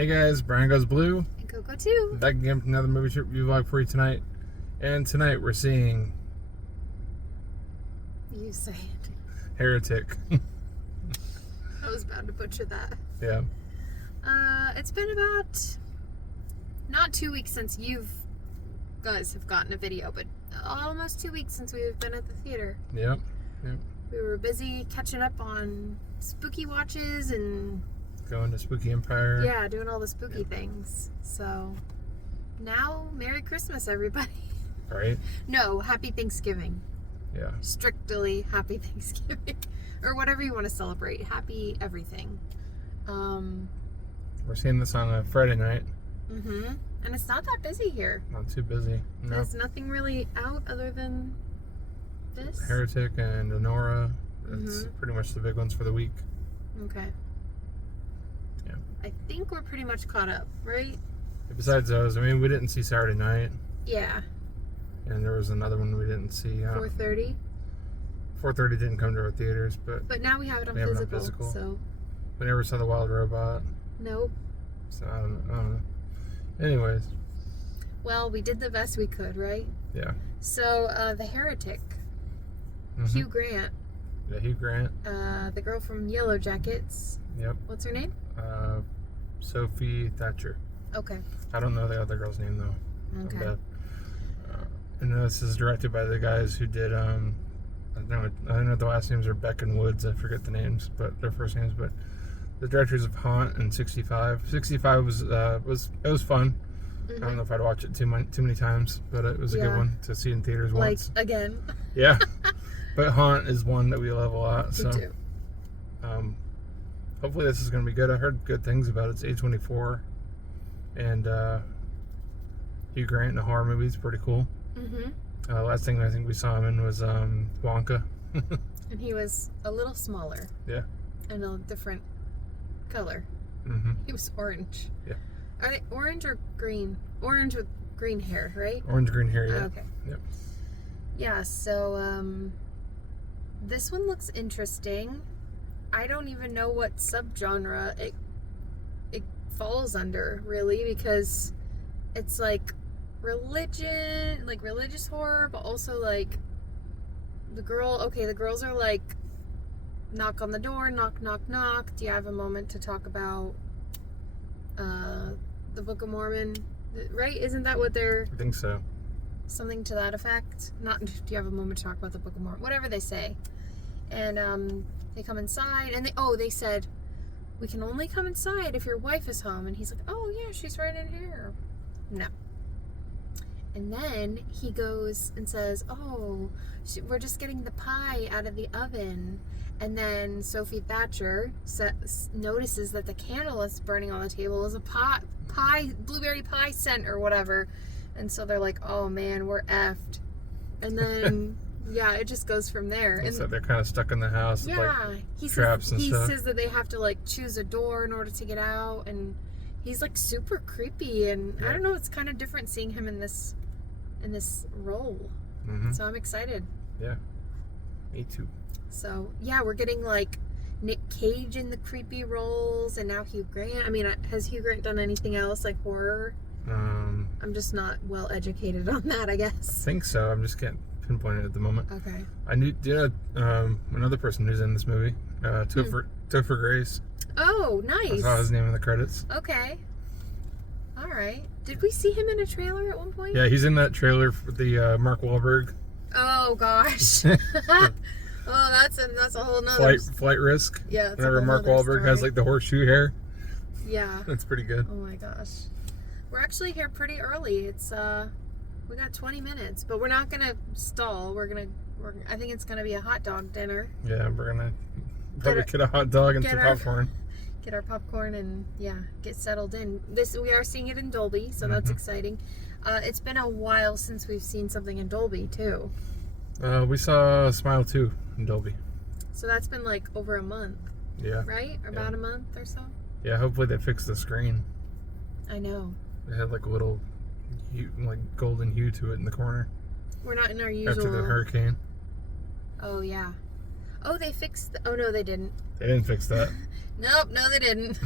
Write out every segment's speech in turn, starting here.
Hey guys, Brian Goes Blue. And Coco too. Back again with another movie review vlog for you tonight. And tonight we're seeing You say it. Heretic. I was about to butcher that. Yeah. It's been about not 2 weeks since you guys have gotten a video, but almost 2 weeks since we've been at the theater. Yep. We were busy catching up on spooky watches and Going to Spooky Empire. yeah, doing all the spooky things. So now, Merry Christmas, everybody. Right? No, Happy Thanksgiving. Yeah. Strictly Happy Thanksgiving. Or whatever you want to celebrate. Happy everything. We're seeing this on a Friday night. And it's not that busy here. Not too busy. No. There's nothing really out other than this. Heretic and Honora. That's pretty much the big ones for the week. Okay. Yeah. I think we're pretty much caught up, right? Besides those, I mean, we didn't see Saturday night. Yeah. And there was another one we didn't see. 4:30. 4:30 didn't come to our theaters, but now we have it on we have it on physical, physical. so we never saw The Wild Robot. nope. So I don't know. Anyways. Well, we did the best we could, right? Yeah. So, the Heretic, Hugh Grant, Yeah, Hugh Grant. the girl from Yellow Jackets. Yep. What's her name? Sophie Thatcher. Okay. I don't know the other girl's name though. Okay. But, and this is directed by the guys who did I don't know the last names are Beck and Woods. I forget the names, but their first names. But the directors of Haunt and 65. 65 was fun. I don't know if I'd watch it too many times, but it was a good one to see in theaters once. Like again. Yeah. But Haunt is one that we love a lot. So, Me too. Hopefully this is going to be good. I heard good things about it. It's A24, and Hugh Grant in a horror movie is pretty cool. Last thing I think we saw him in was Wonka. And he was a little smaller. Yeah. And a different color. He was orange. Yeah. Are they orange or green? Orange with green hair, right? Orange green hair, yeah. Okay. Yep. Yeah, so this one looks interesting. I don't even know what subgenre it falls under, really, because it's like religion, like religious horror, but also like the girls are like, knock on the door, knock, knock, knock. Do you have a moment to talk about the Book of Mormon? Right? Isn't that what they're... I think so. Something to that effect. Not, do you have a moment to talk about the Book of Mormon? Whatever they say. And they come inside, and they said, we can only come inside if your wife is home. And he's like, oh yeah, she's right in here. No. And then he goes and says, oh, we're just getting the pie out of the oven. And then Sophie Thatcher notices that the candle that's burning on the table is a pie, blueberry pie scent or whatever. And so they're like, oh man, we're effed. And then, yeah, it just goes from there. And so they're kind of stuck in the house with like traps and stuff. He says that they have to like choose a door in order to get out. And he's like super creepy. And I don't know, it's kind of different seeing him in this role. So I'm excited. Yeah, me too. So yeah, we're getting like Nick Cage in the creepy roles, and now Hugh Grant. I mean, has Hugh Grant done anything else like horror? I'm just not well educated on that, I guess. I think so. I'm just can't pinpoint it at the moment. Okay. I knew another person who's in this movie, Topher Grace. Oh, nice. I saw his name in the credits. Okay. All right. Did we see him in a trailer at one point? Yeah, he's in that trailer for the Mark Wahlberg. Oh gosh. Oh, that's a whole nother Flight Risk. Yeah. Whenever Mark Wahlberg has like the horseshoe hair. Yeah. That's pretty good. Oh my gosh. We're actually here pretty early. It's we got 20 minutes, but we're not gonna stall. I think it's gonna be a hot dog dinner. Yeah, we're gonna probably get a hot dog and some popcorn. Get our popcorn and get settled in. We are seeing it in Dolby, so that's exciting. It's been a while since we've seen something in Dolby too. We saw Smile 2 in Dolby. So that's been like over a month. Yeah. Right? About a month or so? Yeah, hopefully they fix the screen. I know. It had like a little like golden hue to it in the corner. We're not in our usual... After the hurricane. Oh, yeah. Oh, they fixed... Oh, no, they didn't. They didn't fix that. Nope, no, they didn't.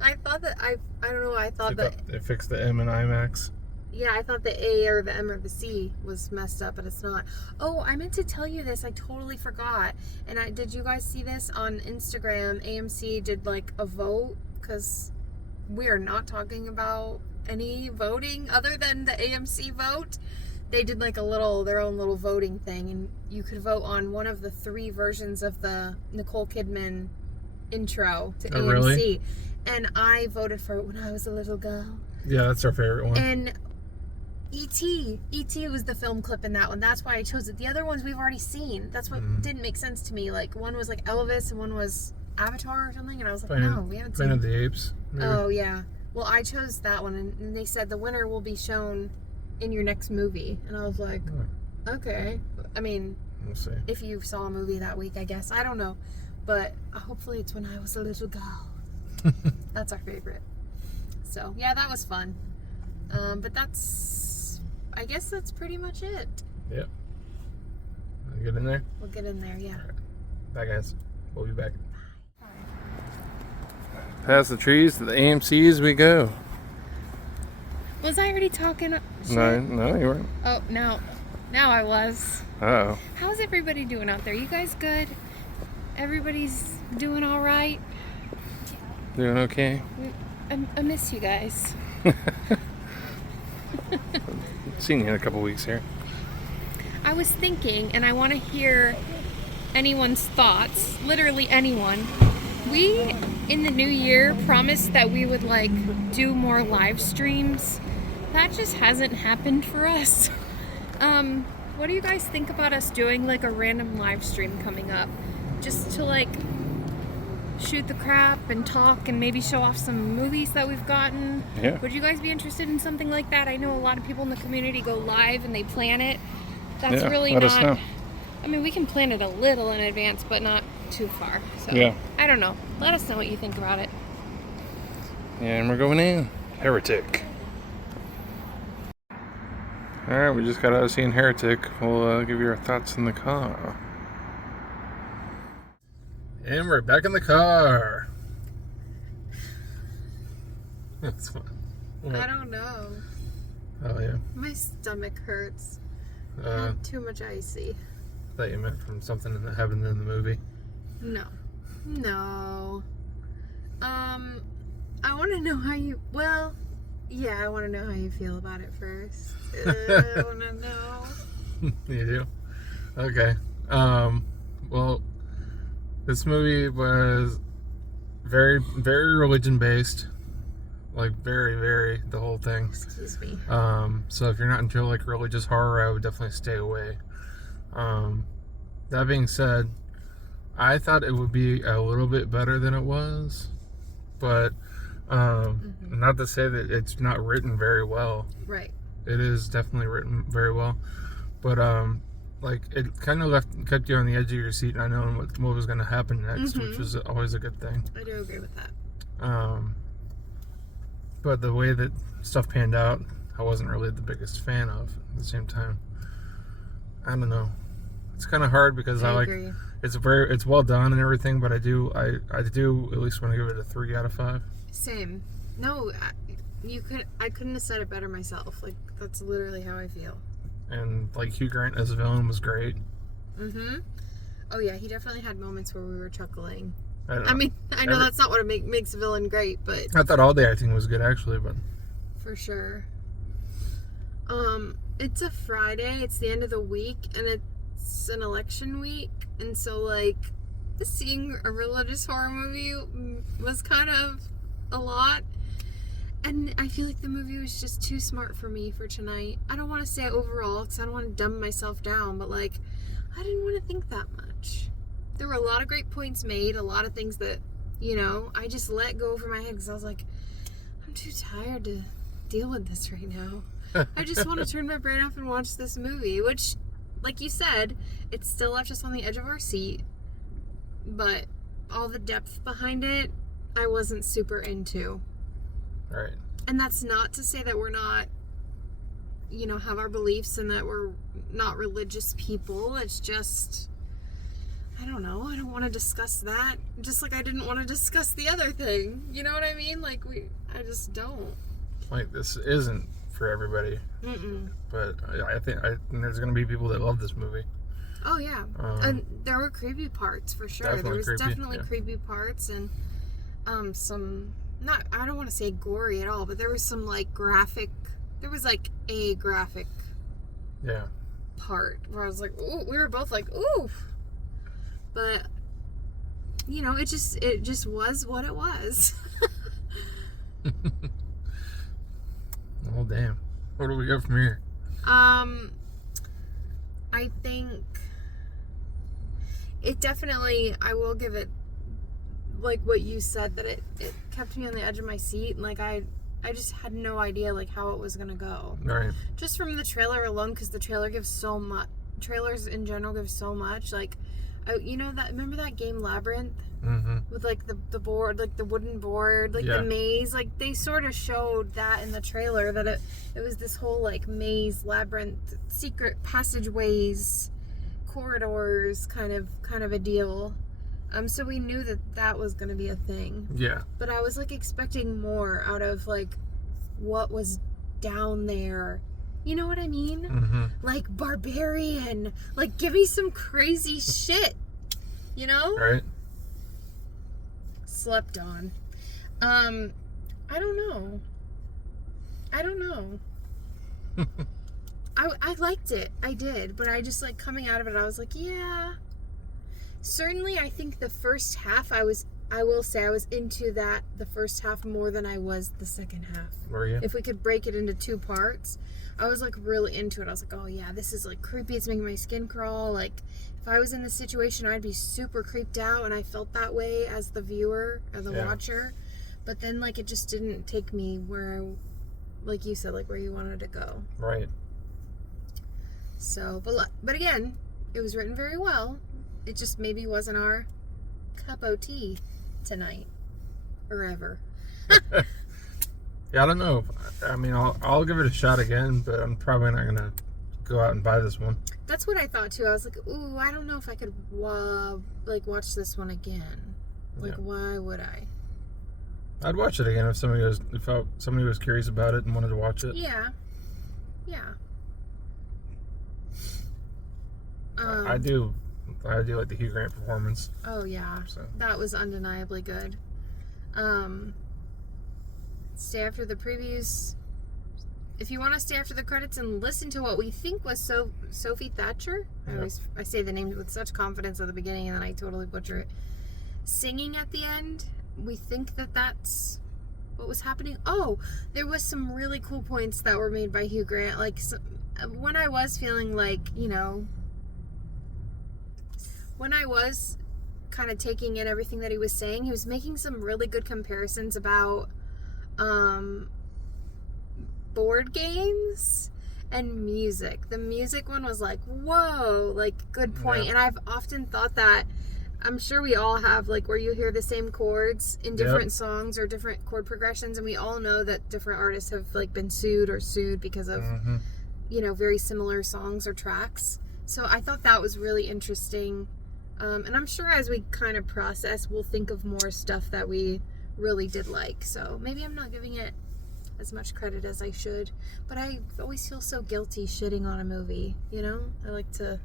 I thought that I don't know. I thought that They fixed the M in IMAX. yeah, I thought the A or the M or the C was messed up, but it's not. Oh, I meant to tell you this. I totally forgot. And did you guys see this on Instagram? AMC did like a vote because we are not talking about any voting other than the AMC vote. They did like their own little voting thing, and you could vote on one of the 3 versions of the Nicole Kidman intro to AMC. Really? And I voted for it when I was a little girl. Yeah, that's our favorite one. And E.T. was the film clip in that one. That's why I chose it. The other ones we've already seen. That's what didn't make sense to me. Like, one was like Elvis and one was Avatar or something, and I was like, no, we haven't seen Planet of the Apes. Maybe. Oh, yeah. Well, I chose that one, and they said the winner will be shown in your next movie. And I was like, okay. I mean, We'll see. if you saw a movie that week, I guess. I don't know. But hopefully it's when I was a little girl. That's our favorite. So, yeah, that was fun. But I guess that's pretty much it. Yep. Wanna get in there? We'll get in there, yeah. Bye, guys. We'll be back. Past the trees to the AMCs we go. Was I already talking shit? No, you weren't. Oh, now I was. Uh-oh. How's everybody doing out there? You guys good? Everybody's doing all right? Doing okay? I miss you guys. Seen you in a couple weeks here. I was thinking, and I want to hear anyone's thoughts, literally anyone. We, in the new year, promised that we would, do more live streams. That just hasn't happened for us. What do you guys think about us doing, a random live stream coming up? Just to, shoot the crap and talk and maybe show off some movies that we've gotten. Yeah. Would you guys be interested in something like that? I know a lot of people in the community go live and they plan it. That's really let not... us know. I mean, we can plan it a little in advance, but not too far. So, Yeah. I don't know. Let us know what you think about it. And we're going in. Heretic. Alright, we just got out of seeing Heretic. We'll give you our thoughts in the car. And we're back in the car. That's fun. I don't know. Oh, yeah. My stomach hurts. I Too much icy. thought you meant from something that happened in the movie. No. I want to know how you... Well, yeah, I want to know how you feel about it first. I want to know. You do? Okay. Well, this movie was very, very religion based. Very, very, the whole thing. Excuse me. So if you're not into religious horror, I would definitely stay away. That being said, I thought it would be a little bit better than it was, but not to say that it's not written very well. Right. It is definitely written very well, but it kind of kept you on the edge of your seat, not knowing what was going to happen next, which was always a good thing. I do agree with that. But the way that stuff panned out, I wasn't really the biggest fan of. At the same time, I don't know. It's kind of hard because I agree. It's well done and everything, but I do at least want to give it a 3 out of 5. Same. No, I couldn't have said it better myself. That's literally how I feel. And Hugh Grant as a villain was great. Oh yeah, he definitely had moments where we were chuckling. I mean, I know that's not what makes a villain great, but I thought all the acting was good actually, but for sure. It's a Friday, it's the end of the week, and it's an election week, and so seeing a religious horror movie was kind of a lot. And I feel like the movie was just too smart for me for tonight. I don't want to say overall because I don't want to dumb myself down, but I didn't want to think that much. There were a lot of great points made, a lot of things that, I just let go over my head because I was like, I'm too tired to deal with this right now. I just want to turn my brain off and watch this movie, which, like you said, it still left us on the edge of our seat, but all the depth behind it, I wasn't super into. Right. And that's not to say that we're not, have our beliefs and that we're not religious people. It's just, I don't know. I don't want to discuss that. Just like I didn't want to discuss the other thing. You know what I mean? Like, I just don't. Like, this isn't for everybody. Mm-mm. But I think there's going to be people that love this movie. Oh, yeah. And there were creepy parts, for sure. There was definitely creepy parts and some, not, I don't want to say gory at all, but there was some, like, graphic, there was, like, a graphic part where I was like, ooh, we were both like, ooh. But, you know, it just was what it was. Oh, damn. Where do we go from here? I think it definitely, I will give it, like what you said, that it kept me on the edge of my seat. And, like, I just had no idea, like, how it was going to go. Right. Just from the trailer alone, because the trailer gives so much. Trailers in general give so much. Like, you know, remember that game Labyrinth? Mm-hmm. With, like, the board, like, the wooden board, like, the maze. Like, they sort of showed that in the trailer, that it was this whole, like, maze, labyrinth, secret passageways, corridors kind of a deal. So we knew that was going to be a thing. Yeah. But I was, like, expecting more out of, like, what was down there. You know what I mean? Mm-hmm. Like, barbarian. Like, give me some crazy shit. You know? Right. Slept on. I don't know. I liked it. I did. But I just, like, coming out of it, I was like, yeah. Certainly, I think the first half, I will say I was into the first half more than I was the second half. Were you? If we could break it into two parts, I was, like, really into it. I was like, oh, yeah, this is, like, creepy. It's making my skin crawl. Like, if I was in this situation, I'd be super creeped out, and I felt that way as the viewer, as the watcher. But then, like, it just didn't take me where, like you said, like, where you wanted to go. Right. So, but again, it was written very well. It just maybe wasn't our cup of tea tonight or ever. Yeah, I don't know. I mean, I'll give it a shot again, but I'm probably not gonna go out and buy this one. That's what I thought too. I was like, ooh, I don't know if I could like watch this one again. Like, why would I? I'd watch it again if somebody was curious about it and wanted to watch it. Yeah. I do like the Hugh Grant performance. Oh yeah, so. That was undeniably good. Stay after the previews. If you want to stay after the credits and listen to what we think was Sophie Thatcher, I say the name with such confidence at the beginning and then I totally butcher it. Singing at the end, we think that's what was happening. Oh, there was some really cool points that were made by Hugh Grant. Like, when I was feeling like, you know, when I was kind of taking in everything that he was saying, he was making some really good comparisons about board games and music. The music one was like, whoa, like, good point. Yeah. And I've often thought that, I'm sure we all have, like, where you hear the same chords in different songs or different chord progressions, and we all know that different artists have, like, been sued because of, you know, very similar songs or tracks. So I thought that was really interesting. And I'm sure as we kind of process, we'll think of more stuff that we really did like. So maybe I'm not giving it as much credit as I should, but I always feel so guilty shitting on a movie, you know? I like to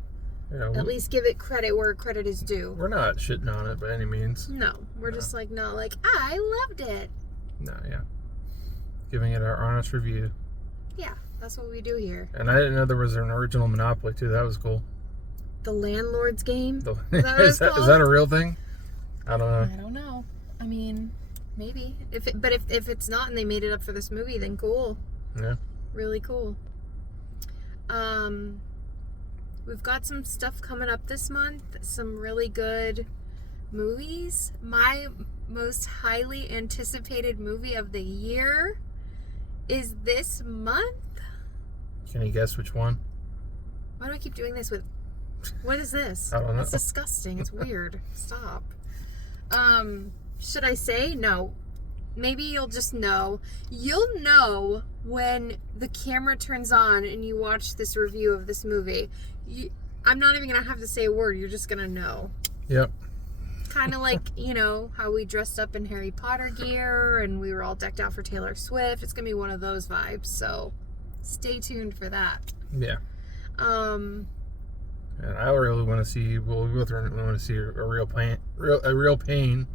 at least give it credit where credit is due. We're not shitting on it by any means. No, we're just like, not like, I loved it. No, yeah. Giving it our honest review. Yeah, that's what we do here. And I didn't know there was an original Monopoly too. That was cool. The Landlord's Game? Is that a real thing? I don't know. I don't know. I mean, maybe. If it's not and they made it up for this movie, then cool. Yeah. Really cool. We've got some stuff coming up this month. Some really good movies. My most highly anticipated movie of the year is this month. Can you guess which one? Why do I keep doing this with... What is this? I don't know. It's disgusting. It's weird. Stop. Should I say? No. Maybe you'll just know. You'll know when the camera turns on and you watch this review of this movie. I'm not even going to have to say a word. You're just going to know. Yep. Kind of like, you know, how we dressed up in Harry Potter gear and we were all decked out for Taylor Swift. It's going to be one of those vibes. So stay tuned for that. Yeah. And I really want to see. Well, we both really want to see a real pain.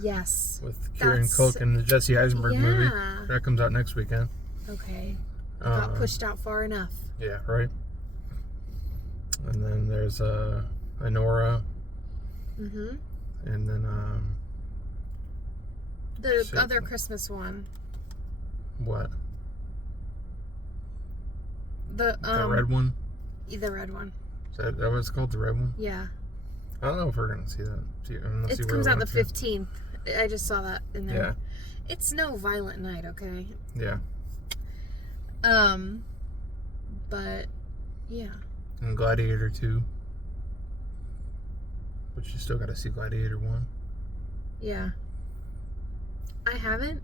Yes. With Kieran Culkin and the Jesse Eisenberg movie that comes out next weekend. Okay. It got pushed out far enough. Yeah. Right. And then there's Honora. Mm-hmm. And then the other Christmas one. What? The red one. The red one. Is that what it's called? The red one? Yeah. I don't know if we're gonna see that. It comes out the 15th. I just saw that in there. Yeah. It's no Violent Night, okay? Yeah. But yeah. And Gladiator 2. But you still gotta see Gladiator 1. Yeah. I haven't.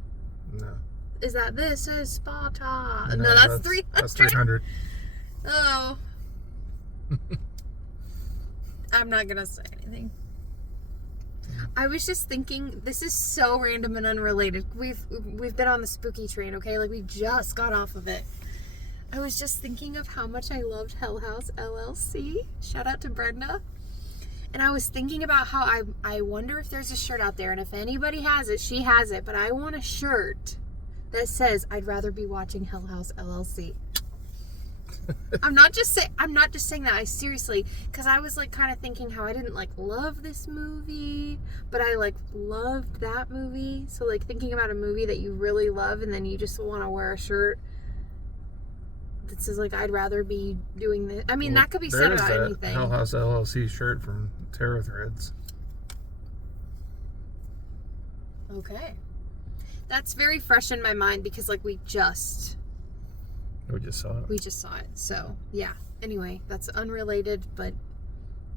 No. Is that This Is Sparta? No, No, that's 300. That's 300. Oh. I'm not gonna say anything. I was just thinking, this is so random and unrelated. We've been on the spooky train, okay? Like, we just got off of it. I was just thinking of how much I loved Hell House LLC. Shout out to Brenda. And I was thinking about how I wonder if there's a shirt out there, and if anybody has it, she has it. But I want a shirt that says, I'd rather be watching Hell House LLC. I'm not just saying that. I seriously, because I was like kind of thinking how I didn't like love this movie, but I like loved that movie. So like thinking about a movie that you really love, and then you just want to wear a shirt that says like I'd rather be doing this. I mean, that could be said about anything. Hell House LLC shirt from Tarot Threads. Okay, that's very fresh in my mind because like we just saw it. So yeah. Anyway, that's unrelated but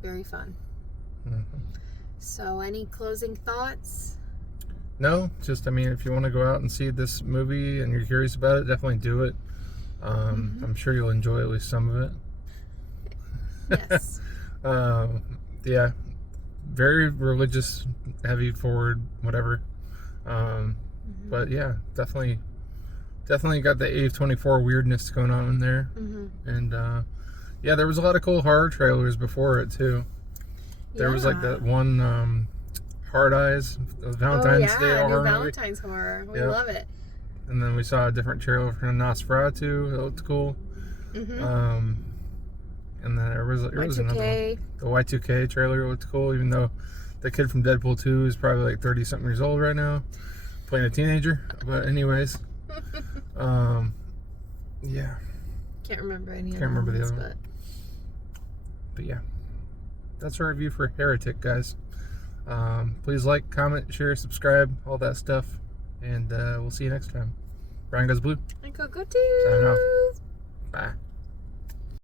very fun. Mm-hmm. So any closing thoughts? No, just I mean, if you want to go out and see this movie and you're curious about it, definitely do it. I'm sure you'll enjoy at least some of it. Yes. Yeah, very religious, heavy forward, whatever. But yeah, definitely got the A24 weirdness going on in there. And yeah, there was a lot of cool horror trailers before it too. There was like that one Hard Eyes, Valentine's Day horror movie. Valentine's horror. We love it. And then we saw a different trailer for Nosferatu. That looked cool. And then there was another one. The Y2K trailer looked cool, even though the kid from Deadpool 2 is probably like 30-something years old right now, playing a teenager. But anyways, yeah. Can't remember any Can't remember the other one. But yeah, that's our review for Heretic, guys. Please like, comment, share, subscribe, all that stuff. And we'll see you next time. Brian Goes Blue. And go too. Signing off. Bye.